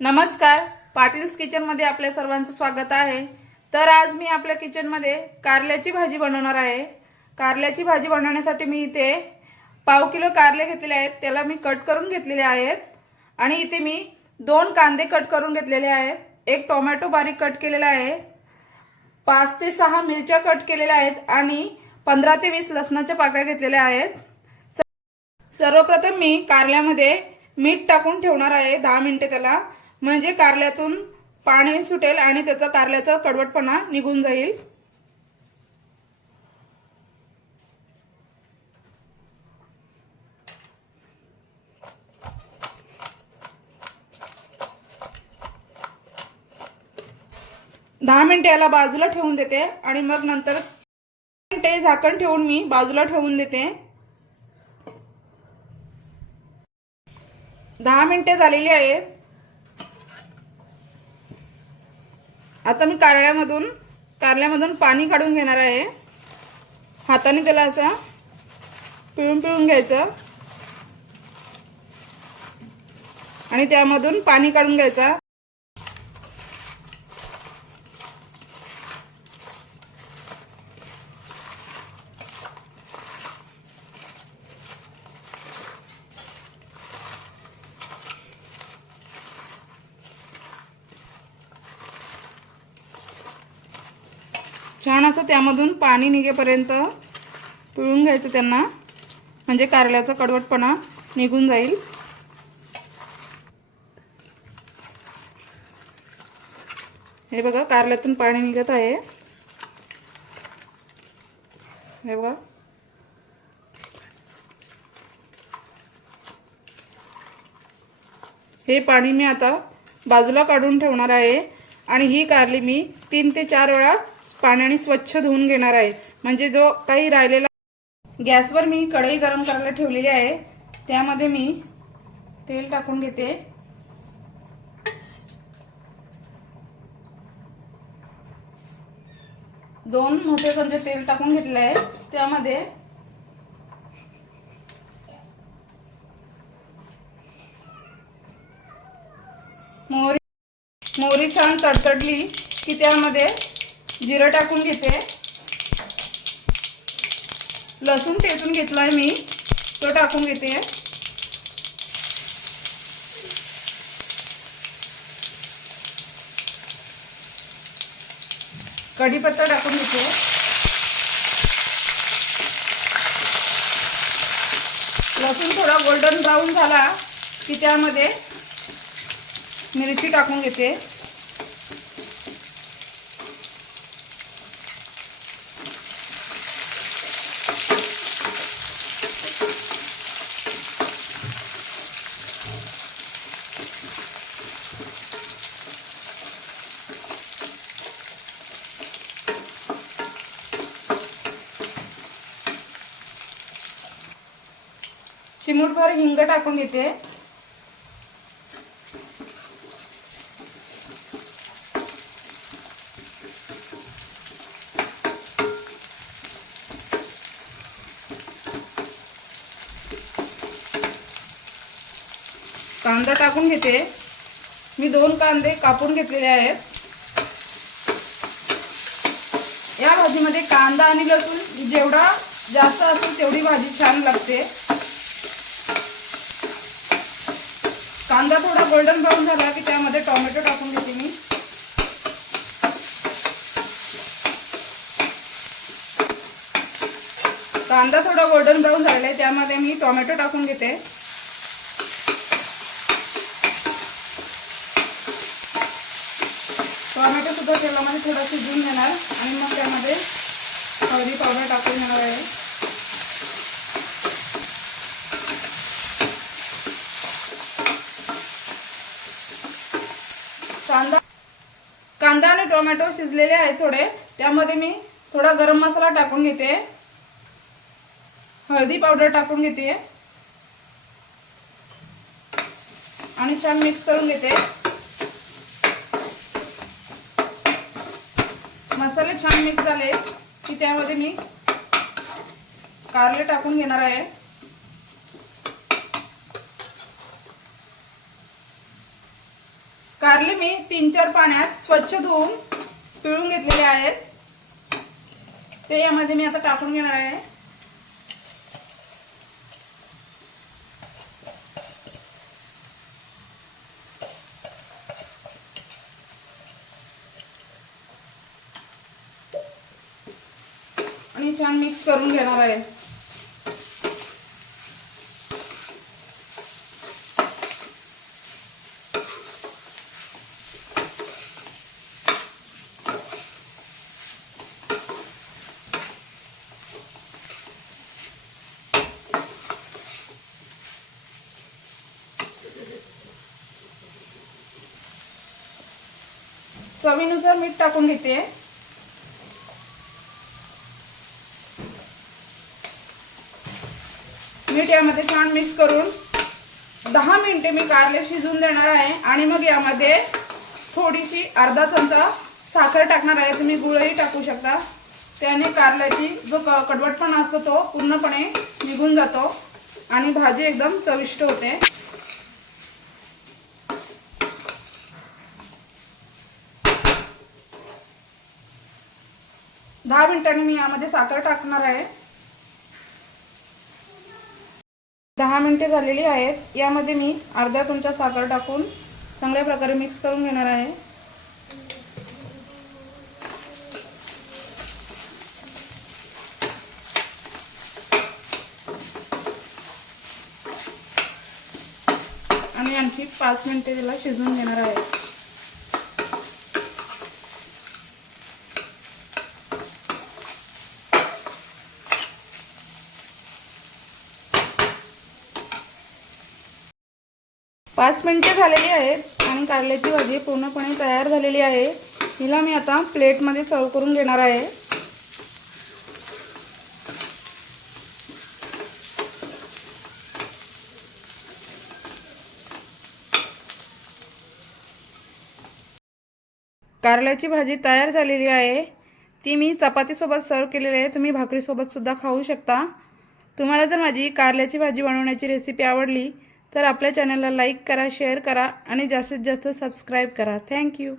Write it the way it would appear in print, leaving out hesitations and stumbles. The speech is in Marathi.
नमस्कार, पाटील्स किचनमध्ये आपल्या सर्वांचं स्वागत आहे। तर आज मी आपल्या किचनमध्ये कारल्याची भाजी बनवणार आहे। कारल्याची भाजी बनवण्यासाठी मी इथे पाव किलो कारले घेतलेले आहेत, त्याला मी कट करून घेतलेले आहेत। आणि इथे मी 2 कांदे कट करून घेतलेले आहेत, एक टोमॅटो बारीक कट केलेला आहे, 5 ते 6 मिरच्या कट केलेल्या आहेत आणि 15 ते 20 लसणाच्या पाकळ्या घेतलेल्या आहेत। सर्वप्रथम मी कारल्यामध्ये मीठ टाकून ठेवणार आहे 10 मिनिटे त्याला, म्हणजे कारल्यातून पाणी सुटेल आणि त्याचा कारल्याचा कडवटपणा निघून जाईल। दहा मिनिटे याला बाजूला ठेवून देते आणि मग नंतर मिनिटे झाकण ठेवून मी बाजूला ठेवून देते। 10 मिनिटे झालेली आहेत। आता मी कारल्यामधून पाणी काढून घेणार आहे। हाताने त्याला असं पिळून पिळून घ्यायचं आणि त्यामधून पाणी काढून घ्यायचं। छान असं त्यामधून पाणी निघेपर्यंत पिळून घ्यायचं त्यांना, म्हणजे कारल्याचा कडवटपणा निघून जाईल। हे बघा, कारल्यातून पाणी निघत आहे। हे बघा, हे पाणी मी आता बाजूला काढून ठेवणार आहे आणि ही कारली मी 3 ते 4 वेळा पाण्याने स्वच्छ धुवून घेणार आहे, म्हणजे जो काही राहिलेला। गॅसवर मी कढई गरम करायला ठेवलेली आहे, त्यामध्ये मी तेल टाकून घेते। दोन मोठे चमचे तेल टाकून घेतले आहे, त्यामध्ये मोहरी छान तडतडली की त्यामध्ये जिरं टाकून घेते। लसूण ठेचून घेतलाय मी, तो टाकून घेते। कढीपत्ता टाकून घेते। लसूण थोडा गोल्डन ब्राऊन झाला की त्यामध्ये मिरची टाकून घेते। चिमूटभर हिंग टाकून घेते। कांदा टाकून घेते। मी 2 कांदे कापून घेतलेले आहेत। या भाजीमध्ये कांदा आणि लसूण जेवढा जास्त असेल तेवढी भाजी छान लागते। कांदा थोडा गोल्डन ब्राऊन झाला की त्यामध्ये टोमॅटो टाकून घेते मी। कांदा थोडा गोल्डन ब्राऊन झालाय, त्यामध्ये मी टोमॅटो टाकून घेते। टोमॅटो सुद्धा तेलामध्ये थोडा शिजवून घेणार आणि मग त्यामध्ये हळदी पावडर टाकून घेणार आहे। कांदा आणि टोमॅटो शिजलेले आहेत थोडे, त्यामध्ये मी थोडा गरम मसाला टाकून घेते, हळदी पावडर टाकून घेते आणि छान मिक्स करून घेते। मसाले छान मिक्स झाले की त्यामध्ये मी कारले टाकून घेणार आहे। कारले मी 3-4 पाण्यात स्वच्छ धुवून पिळून घेतलेले आहेत, ते यामध्ये मी आता टाकून घेणार आहे। आणि छान मिक्स करून घेणार आहे। चवीनुसार मीठ टाकून घेते। मीठ यामध्ये छान मिक्स करून 10 मिनिटे मी कारले शिजवून देणार आहे। आणि मग यामध्ये थोडीशी अर्धा चमचा साखर टाकणार आहे, तुम्ही गुळही टाकू शकता। त्याने कारल्याची जो कडवटपणा असतो तो पूर्णपणे निघून जातो आणि भाजी एकदम चविष्ट होते। दहा मिनिटांनी मी यामध्ये साखर टाकणार आहे। 10 मिनिटे झालेली आहेत। यामध्ये मी अर्धा चमचा साखर टाकून चांगल्या प्रकारे मिक्स करून घेणार आहे। आणि आणखी 5 मिनिटे त्याला शिजवून घेणार आहे। पाच मिनिटे झालेली आहेत आणि कारल्याची भाजी पूर्णपणे तयार झालेली आहे। हिला मी आता प्लेटमध्ये सर्व करून घेणार आहे। कारल्याची भाजी तयार झालेली आहे। ती मी चपातीसोबत सर्व केलेली आहे, तुम्ही भाकरीसोबत सुद्धा खाऊ शकता। तुम्हाला जर माझी कारल्याची भाजी बनवण्याची रेसिपी आवडली तर आपल्या चॅनलला लाईक करा, शेअर करा आणि जास्तीत जास्त सबस्क्राईब करा। थँक्यू।